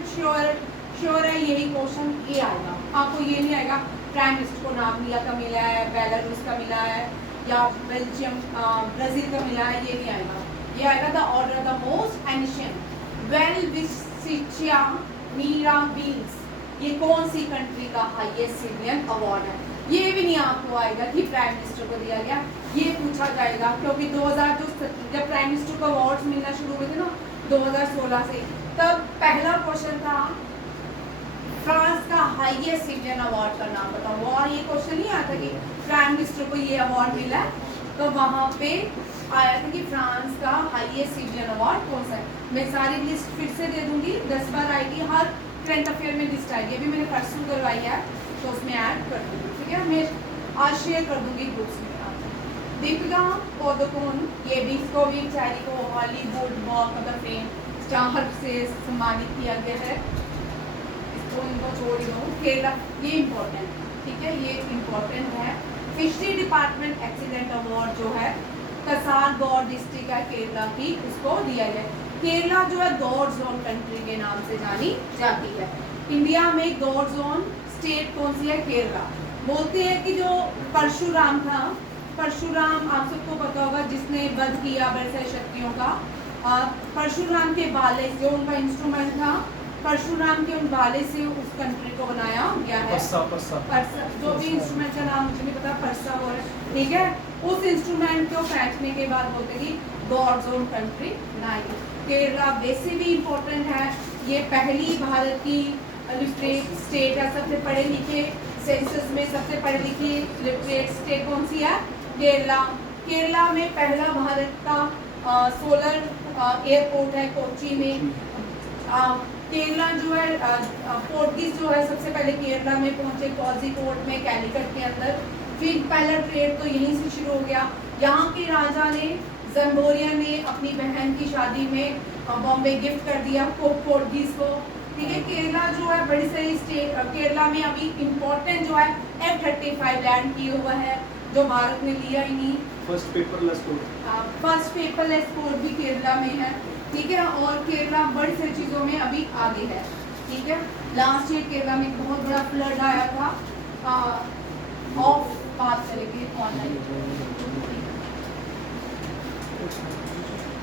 श्योर है यही क्वेश्चन ये आएगा, आपको ये नहीं आएगा प्राइम मिनिस्टर को नाम्बिया का मिला है, बेलारूस का मिला है, या बेल्जियम ब्राज़ील का मिला है, ये नहीं आएगा। ये आएगा the order the most ancient welwitschia mirabilis, ये कौन सी कंट्री का हाईएस्ट सिविलियन अवार्ड है। ये भी नहीं आपको आएगा कि प्राइम मिनिस्टर को दिया गया, ये पूछा जाएगा, क्योंकि 2000 जब प्राइम मिनिस्टर को अवार्ड्स मिलना शुरू हुए थे ना 2016 से, तब पहला क्वेश्चन था फ्रांस का हाईएस्ट सिविलियन अवार्ड का नाम बताओ। और ये क्वेश्चन नहीं आता कि प्राइम मिनिस्टर को ये अवार्ड मिला है, तो वहाँ पे आया था कि फ्रांस का हाईएस्ट सिविलियन अवार्ड कौन सा है। मैं सारी लिस्ट फिर से दे दूंगी, 10 बार आएगी, हर करंट अफेयर में लिस्ट आएगी। अभी मैंने परसों करवाई है तो उसमें ऐड कर दूंगी, ठीक है, मैं आज शेयर कर दूंगी ग्रुप्स में। दीपिका पादुकोण, ये भी इसको भी बेचारी को Hollywood walk of the fame star से सम्मानित किया गया है, इसको इनको छोड़ दो। केरला, ये इम्पोर्टेंट, ठीक है, ये इम्पोर्टेंट है। फिशरी डिपार्टमेंट एक्सीलेंट अवार्ड जो है कासरगोड डिस्ट्रिक्ट है केरला की, उसको दिया गया। केरला जो है गॉड जोन कंट्री के नाम से जानी जाती है। इंडिया में गॉड जोन स्टेट कौन सी है? केरला। बोलते हैं कि जो परशुराम था, परशुराम आप सबको पता होगा जिसने वध किया बड़े सारे शक्तियों का, परशुराम के बाले जो उनका इंस्ट्रूमेंट था, परशुराम के उन बाले से उस कंट्री को बनाया गया है। परसा जो भी इंस्ट्रूमेंट का नाम मुझे नहीं पता, परसा हो रहा है, ठीक है। उस इंस्ट्रूमेंट को फेंकने के बाद बोलते कि गॉड जोन कंट्री बनाई। केरला वैसे भी इम्पोर्टेंट है, ये पहली भारत की लिटरेट स्टेट है, सबसे पढ़े लिखे, सेंसस में सबसे पढ़े लिखी लिटरेट स्टेट कौन सी है? केरला। केरला में पहला भारत का सोलर एयरपोर्ट है कोची में। केरला जो है पोर्टुगीज जो है सबसे पहले केरला में पहुंचे, कोझिकोड में, कैलिकट के अंदर। फिर पहला ट्रेड तो यहीं से शुरू हो गया। यहाँ के राजा ने जम्बोरिया ने अपनी बहन की शादी में बॉम्बे गिफ्ट कर दिया पोर्टुगीज को, ठीक है। केरला जो है बड़ी सारी स्टेट, केरला में अभी इम्पोर्टेंट जो है F-35 लैंड किया हुआ है, जो भारत ने लिया ही नहीं। फर्स्ट पेपरलेस कोड भी केरला में है, ठीक है। और केरला बड़ी सारी चीज़ों में अभी आगे है, ठीक है। लास्ट ईयर केरला में बहुत बड़ा फ्लड आया था। ऑफ बात करेंगे ऑनलाइन।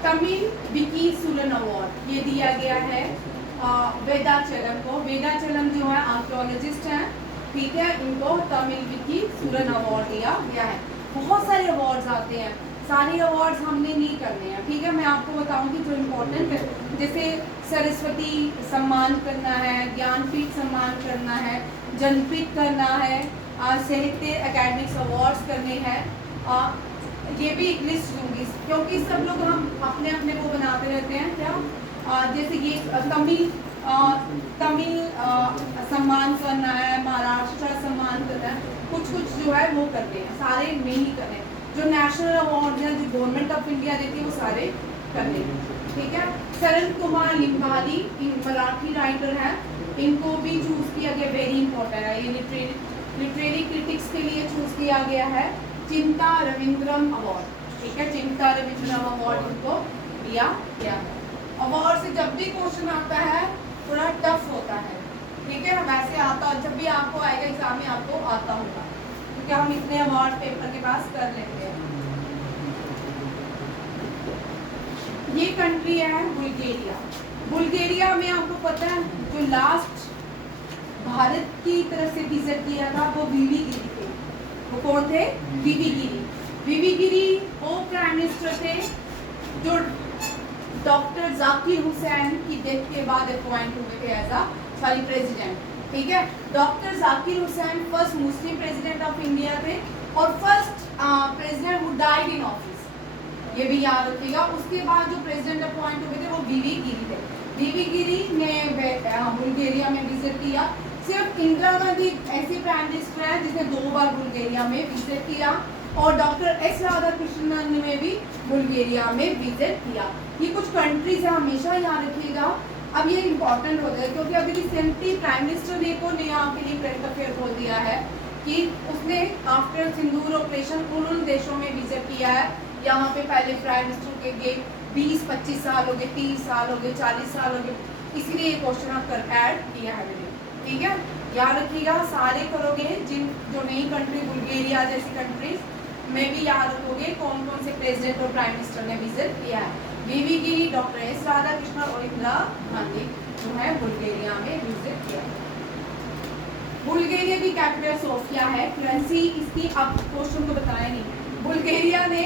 तमिल विकी सुरन अवार्ड ये दिया गया है वेदाचलम को। वेदाचलम जो है आर्कियोलॉजिस्ट हैं, ठीक है, इनको तमिल विकी सुरन अवार्ड दिया गया है। बहुत सारे अवार्ड्स आते हैं, सारे अवार्ड्स हमने नहीं करने हैं, ठीक है। मैं आपको बताऊंगी जो इम्पोर्टेंट है, जैसे सरस्वती सम्मान करना है, ज्ञानपीठ सम्मान करना है, जनपीठ करना है, साहित्य एकेडमिक्स अवार्ड्स करने हैं। ये भी एक लिस्ट दूंगी, क्योंकि सब लोग हम अपने अपने वो बनाते रहते हैं क्या, जैसे ये तमिल सम्मान करना है, महाराष्ट्र सम्मान करना है, कुछ कुछ जो है वो करते हैं, सारे नहीं करें। जो नेशनल अवार्ड या जो गवर्नमेंट ऑफ इंडिया देती है वो सारे करने हैं, ठीक है। शरण कुमार लिम्बाली मराठी राइटर है, इनको भी चूज किया गया, वेरी इंपॉर्टेंट है, ये लिटरेरी क्रिटिक्स के लिए चूज किया गया है। चिंता रविंद्रम अवार्ड, ठीक है, चिंता रविंद्रम अवार्ड इनको दिया गया है। अवार्ड से जब भी क्वेश्चन आता है थोड़ा टफ होता है, ठीक है। वैसे आता, जब भी आपको आएगा एग्जाम में आपको आता होगा, क्योंकि हम इतने अवार्ड पेपर के पास कर लेते हैं। ये कंट्री है बुल्गारिया। बुल्गारिया में आपको पता है जो लास्ट भारत की तरफ से विजिट किया था वो वीवी गिरी थे। वो कौन थे? वीवी गिरी। वीवी गिरी वो प्राइम मिनिस्टर थे जो डॉक्टर जाकिर हुसैन की डेथ के बाद अपॉइंट हुए थे एज अ प्रेसिडेंट, ठीक है। Doctor Zakir Hussain first Muslim president of India थे और first president who died in office, ये भी याद रखिएगा। उसके बाद जो प्रेसिडेंट अपॉइंट हुए थे वो वीवी गिरी थे। वीवी गिरी ने बुल्गारिया में विजिट किया। सिर्फ इंदिरा गांधी ऐसी प्राइम मिनिस्टर है जिसने 2 बार बुल्गारिया में विजिट किया, और डॉक्टर एस राधाकृष्णन ने भी बुल्गारिया में विजिट किया। ये कुछ कंट्रीज है, हमेशा याद रखिएगा अब ये इम्पोर्टेंट हो जाए क्योंकि अभी रिसेंटली प्राइम मिनिस्टर ने को नया के लिए करंट अफेयर खोल दिया है कि उसने आफ्टर सिंदूर ऑपरेशन उन देशों में विजिट किया है यहाँ पे पहले प्राइम मिनिस्टर के गए 20-25 साल हो गए, 30 साल हो गए, 40 साल हो गए, इसलिए ये क्वेश्चन कर ऐड किया है मैंने। ठीक है, याद रखिएगा, सारे करोगे जिन जो नई कंट्री बुल्गारिया जैसी कंट्रीज में भी याद रखोगे कौन कौन से प्रेसिडेंट और प्राइम मिनिस्टर ने विजिट किया है। वीवी गिरी, डॉक्टर एस राधाकृष्णन और इंदिरा गांधी जो है बुल्गारिया में विजिट किया। बुल्गारिया की कैपिटल सोफिया है। करेंसी इसकी अब क्वेश्चन को बताया नहीं। बुल्गारिया ने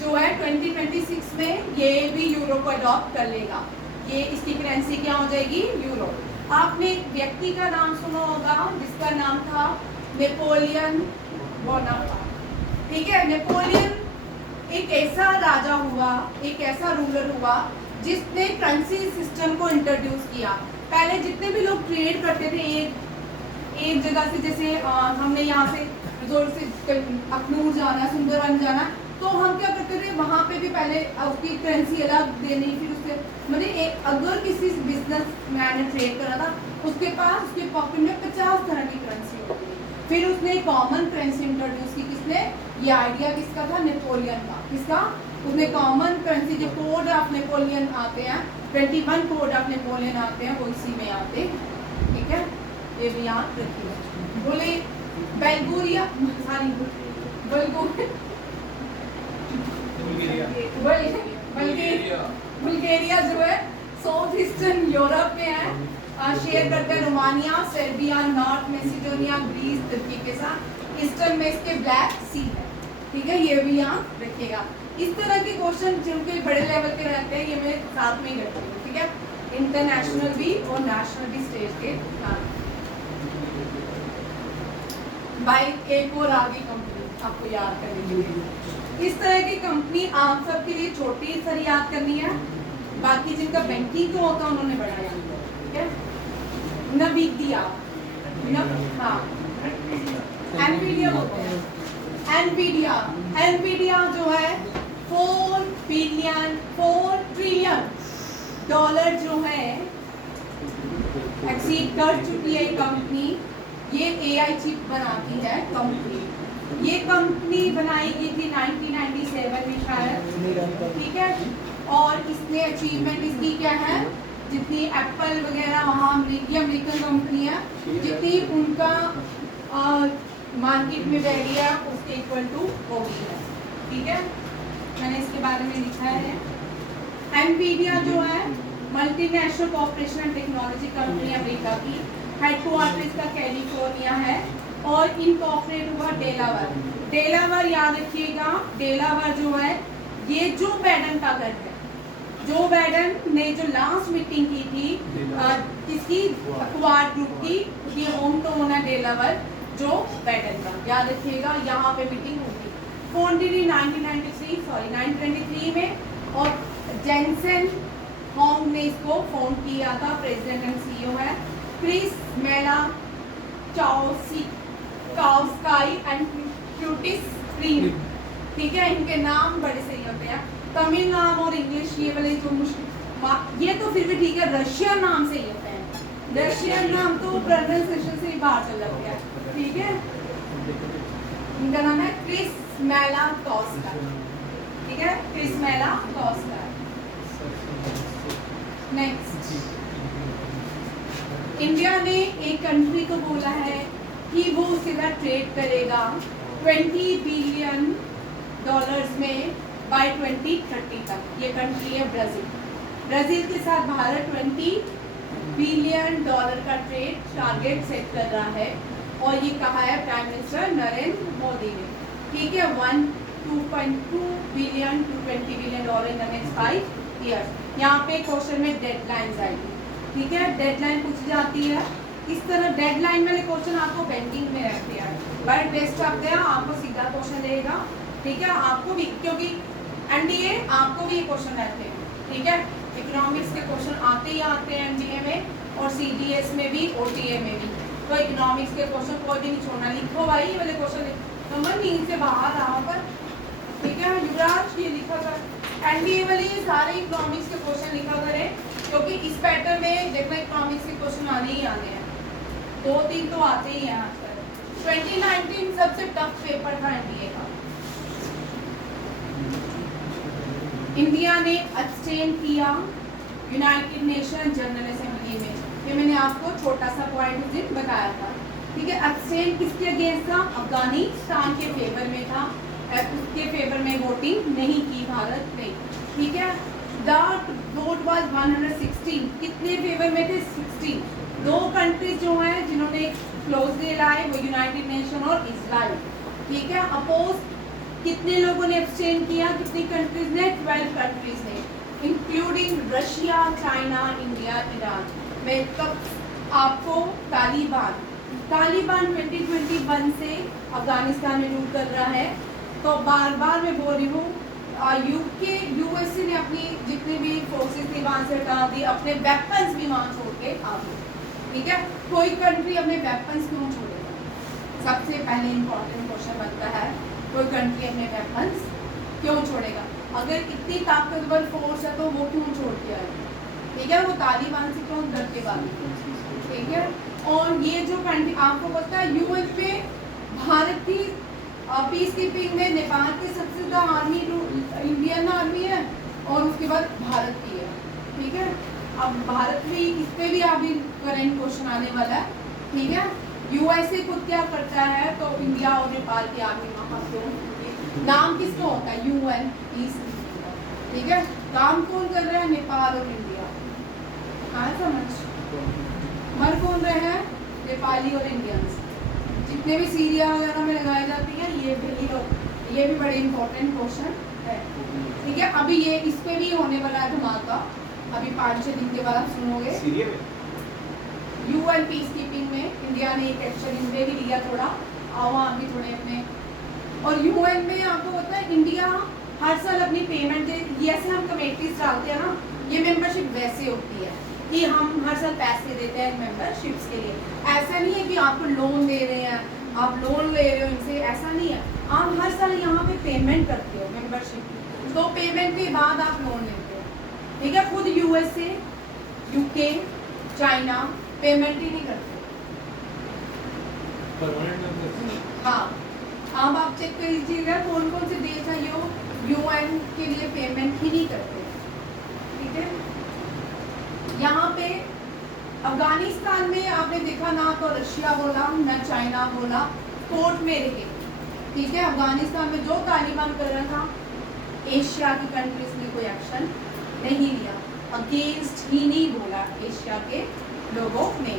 जो है 2026 में ये भी यूरो को अडॉप्ट कर लेगा। ये इसकी करेंसी क्या हो जाएगी? यूरो। आपने एक व्यक्ति का नाम सुना होगा जिसका नाम था नेपोलियन बोनापार्ट। ठीक है, नेपोलियन एक ऐसा राजा हुआ, एक ऐसा रूलर हुआ जिसने करेंसी सिस्टम को इंट्रोड्यूस किया। पहले जितने भी लोग ट्रेड करते थे एक जगह से, जैसे हमने यहाँ से जोर से अखनूर जाना, सुंदरवन जाना, तो हम क्या करते थे वहाँ पे भी पहले उसकी करेंसी अलग देनी, फिर उसके मतलब अगर किसी बिजनेस मैन ने ट्रेड करा था उसके पास उसके पॉकेट में 50 तरह की करेंसी होती है। फिर उसने कॉमन करेंसी इंट्रोड्यूस की। किसने? ये आइडिया किसका था? नेपोलियन का। किसका? उसने कॉमन करेंसी जो कोड ऑफ नेपोलियन आते हैं, 21 कोड ऑफ नेपोलियन आते हैं, वो इसी में आते हैं। ठीक है, ये भी याद रखिए। बोले बेल्गोरिया, बुल्गारिया जो है साउथ ईस्टर्न यूरोप में है, शेयर करते हैं Romania, Serbia, North Macedonia, Greece, Turkey के साथ। ईस्टर्न में इसके ब्लैक सी है। ठीक है, ये भी यहाँ रखिएगा। इस तरह के क्वेश्चन जिनके बड़े लेवल के रहते हैं ये मैं साथ में ही करती हूँ। ठीक है, इंटरनेशनल भी और नेशनल भी स्टेज के बाई एक और आगे कंपनी आपको याद करनी चाहिए। इस तरह की कंपनी आप सब के लिए छोटी सर याद करनी है, बाकी जिनका बैंकिंग तो होता है उन्होंने बड़ा याद किया। ठीक है, नवीदिया, हाँ एनवीडिया होते हैं। एनवीडिया जो है 4 ट्रिलियन डॉलर जो है एक्सीड कर चुकी है कंपनी। ये एआई चिप बनाती है कंपनी। ये कंपनी बनाई गई थी 1997 में शायद। ठीक है, और इसने अचीवमेंट इसकी क्या है, जितनी एप्पल वगैरह वहाँ अमेरिकन कंपनी है, जितनी उनका मार्केट में वैल्यू है उसके इक्वल टू हो गई है। ठीक है, मैंने इसके बारे में लिखा है। एनवीडिया जो है multinational corporation and technology company America की, हेडक्वार्टर इसका कैलिफोर्निया है और इनकॉर्पोरेट हुआ डेलावर याद रखिएगा। डेलावर जो है ये जो बाइडेन का घर है। जो बाइडेन ने जो लास्ट मीटिंग की थी किसकी, क्वाड ग्रुप की, ये होम टाउन है डेलावर जो बाइडेन का, याद रखिएगा। यहाँ पे मीटिंग होगी। फाउंडेड इन 1923 में, और जेनसेन होंग ने इसको फाउंड किया था, प्रेसिडेंट एंड सीईओ है। क्रिस मेला चाउस्काई एंड क्यूटिस प्रीम। ठीक है, इनके नाम बड़े सही होते हैं। तमिल नाम और इंग्लिश ये वाले जो मुश्किल, ये तो फिर भी ठीक है, रशियन नाम से ही होते हैं। रशियन नाम तो प्रोनाउंसिएशन से ही बाहर चल जाते हैं। ठीक है, इनका नाम है क्रिस मेला टॉस्कर। ठीक है, क्रिस मेला टॉस्कर। नेक्स्ट, इंडिया ने एक कंट्री को बोला है कि वो उसके साथ ट्रेड करेगा 20 बिलियन डॉलर्स में बाय 2030 तक। ये कंट्री है ब्राजील। ब्राजील के साथ भारत 20 बिलियन डॉलर का ट्रेड टारगेट सेट कर रहा है, और ये कहा है प्राइम मिनिस्टर नरेंद्र मोदी ने। ठीक है, 2.2 billion to 20 billion dollar in the next 5 years. यहाँ पे क्वेश्चन में डेडलाइंस आएगी। ठीक है, डेडलाइन पूछी जाती है। इस तरह डेडलाइन वाले क्वेश्चन आपको बैंकिंग में रहते हैं, बट टेस्ट आते हैं आपको सीधा क्वेश्चन देगा। ठीक है, आपको भी, क्योंकि एनडीए आपको भी ये क्वेश्चन रहते हैं। ठीक है, इकोनॉमिक्स के क्वेश्चन आते ही आते हैं एनडीए में, और सीडीएस में भी, ओटीए में भी। तो इकोनॉमिक्स के क्वेश्चन कोई भी नहीं छोड़ना, लिखो भाई ये वाले क्वेश्चन, नंबर नींद से बाहर आओ पर। ठीक है, युवराज ये लिखा कर एनडीए वाले सारे इकोनॉमिक्स के क्वेश्चन लिखा करें, क्योंकि इस पैटर्न में देखो इकोनॉमिक्स के क्वेश्चन आने ही आने हैं, 2-3 तो आते ही हैं आजकल। 2019 सबसे टफ पेपर था एनडीए का। इंडिया ने अब्सटेन किया यूनाइटेड नेशन जनरल असेंबली में, ये मैंने आपको छोटा सा पॉइंट उस दिन बताया था, ठीक है। अब्सटेन किसके अगेंस्ट था? अफगानिस्तान के फेवर में था, उसके फेवर में वोटिंग नहीं की भारत ने, ठीक है। द वोट वाज 116, कितने फेवर में थे? 16। 2 कंट्रीज जो हैं जिन्होंने क्लोज डे लाए वो यूनाइटेड नेशन और इजराइल, ठीक है। अपोज कितने लोगों ने एब्सटेन किया? कितनी कंट्रीज ने? 12 कंट्रीज ने, including Russia, China, India, Iran. मैं कब आपको तालिबान 2021 से अफगानिस्तान में रूल कर रहा है, तो बार बार मैं बोल रही हूँ यूएसए ने अपनी जितनी भी फोर्सेस थी वहाँ से हटा दी, अपने वेपन्स भी वहाँ छोड़ के आ गए, ठीक है। कोई कंट्री अपने वेपन्स क्यों छोड़ेगा? सबसे पहले इम्पोर्टेंट क्वेश्चन बनता है, कोई कंट्री अपने वेपन्स क्यों छोड़ेगा? अगर इतनी ताकतवर फोर्स है तो वो क्यों छोड़ के आएगी, ठीक है। वो तालिबान से क्यों डर के भागी, ठीक है। और ये जो कंट्री आपको पता है यूएन पे भारत की पीस कीपिंग में नेपाल की सबसे ज़्यादा आर्मी इंडियन आर्मी है और उसके बाद भारत की है, ठीक है। अब भारत भी इस पे भी अभी करेंट क्वेश्चन आने वाला है, ठीक है। यूएसए खुद क्या करता है तो इंडिया और नेपाल की आर्मी वहाँ क्यों, नाम किसको होता है? यूएन पीस, ठीक है। काम कौन कर रहा है? नेपाल और इंडिया। हाँ समझ, मर कौन रहे हैं? नेपाली और इंडियंस। जितने भी सीरिया वगैरह में लगाई जाती हैं ये भी लोग, ये भी बड़े इंपॉर्टेंट क्वेश्चन है, ठीक है। अभी ये इस पे भी होने वाला है धमाका, अभी 5-6 दिन के बाद आप सुनोगे। सीरिया में यूएन पीस कीपिंग में इंडिया ने एक एक्शन इनमें भी लिया थोड़ा, आओ आप भी थोड़े अपने। और यूएन में आपको पता है इंडिया हर साल अपनी पेमेंट दे, जैसे हम कमेटीज डालते हैं ना, ये मेंबरशिप वैसे होती है कि हम हर साल पैसे देते हैं मेंबरशिप्स के लिए। ऐसा नहीं है कि आपको लोन दे रहे हैं, आप लोन ले रहे हो इनसे, ऐसा नहीं है। आप हर साल यहाँ पे पेमेंट करते हो मेंबरशिप की, तो पेमेंट के बाद आप लोन लेते हो, ठीक है। खुद यूएसए, यूके, चाइना पेमेंट ही नहीं करते। हाँ, अब आप चेक कर लीजिएगा कौन कौन से देश है जो यूएन के लिए पेमेंट ही नहीं करते, ठीक है। यहाँ पे अफगानिस्तान में आपने देखा ना तो रशिया बोला ना चाइना बोला, कोर्ट में रहे, ठीक है। अफगानिस्तान में जो तालिबान कर रहा था एशिया की कंट्रीज ने कोई एक्शन नहीं लिया, अगेंस्ट ही नहीं बोला एशिया के लोगों ने।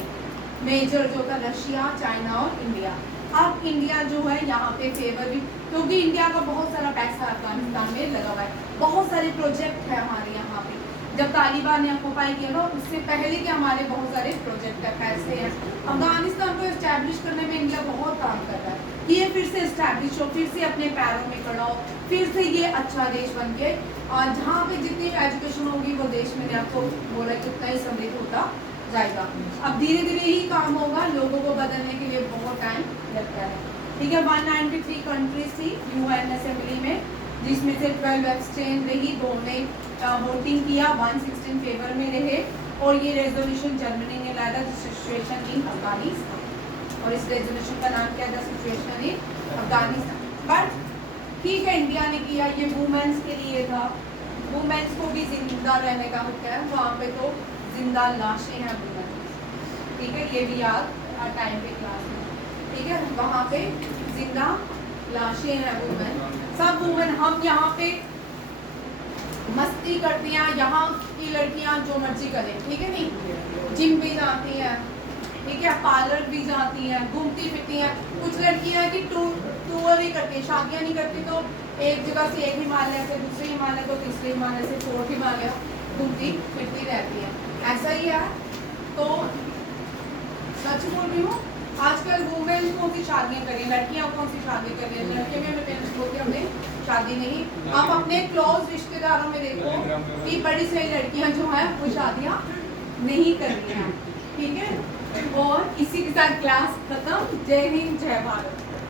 मेजर जो था रशिया, चाइना और इंडिया। अब इंडिया जो है यहाँ पे फेवर भी, क्योंकि इंडिया का बहुत सारा पैसा अफगानिस्तान में लगा हुआ है, बहुत सारे प्रोजेक्ट है हमारे यहाँ पे। जब तालिबान ने ऑक्युपाई किया ना उससे पहले के हमारे बहुत सारे प्रोजेक्ट है, पैसे हैं। अफगानिस्तान को इस्टेब्लिश करने में इंडिया बहुत काम कर रहा है कि ये फिर से इस्टेब्लिश हो, फिर से अपने पैरों में खड़ा हो, फिर से ये अच्छा देश बन के, और जहाँ पे जितनी एजुकेशन होगी वो देश में आपको बोला कि उतना ही समृद्ध होता जाएगा। अब धीरे धीरे ही काम होगा, लोगों को बदलने के लिए बहुत टाइम लगता है, ठीक है। 193 कंट्रीज थी यूएन असेंबली में, जिसमें से 12 एब्सटेन रही, 2 ने वोटिंग किया, 116 फेवर में रहे। और ये रेजोल्यूशन जर्मनी ने लाया था, सिचुएशन इन अफगानिस्तान, और इस रेजोल्यूशन का नाम क्या था? Situation in Afghanistan. बट ठीक है इंडिया ने किया, ये वुमेन्स के लिए था, वुमेन्स को भी जिंदा रहने का हक है, वहाँ पे तो जिंदा लाशें हैं वुमेन, ठीक है। ये भी याद टाइम पे क्लास में, ठीक है। वहाँ पे जिंदा लाशें हैं वुमेन, सब वुमेन। हम यहाँ पे मस्ती करती हैं, यहाँ की लड़कियाँ जो मर्जी करें, ठीक है नहीं, जिम भी जाती हैं, ठीक है, पार्लर भी जाती हैं, घूमती फिरती हैं। कुछ लड़कियाँ की टूर ही करती हैं, शादियाँ नहीं करती, तो एक जगह से एक हिमालय से दूसरे हिमालय तो तीसरे हिमालय से फोर्थ हिमालय घूमती फिरती रहती हैं, ऐसा ही है। तो सच बोल रही हूँ, आजकल वुमेन कौन सी शादियाँ करें, लड़कियाँ कौन सी शादी कर रही हैं, लड़के में हमें पेरेंट्स बोलते हैं हमें शादी नहीं। आप अपने क्लोज रिश्तेदारों में देखो कि बड़ी सारी लड़कियाँ जो हैं वो शादियाँ नहीं कर रही हैं, ठीक है। और इसी के साथ क्लास खत्म। जय हिंद, जय भारत।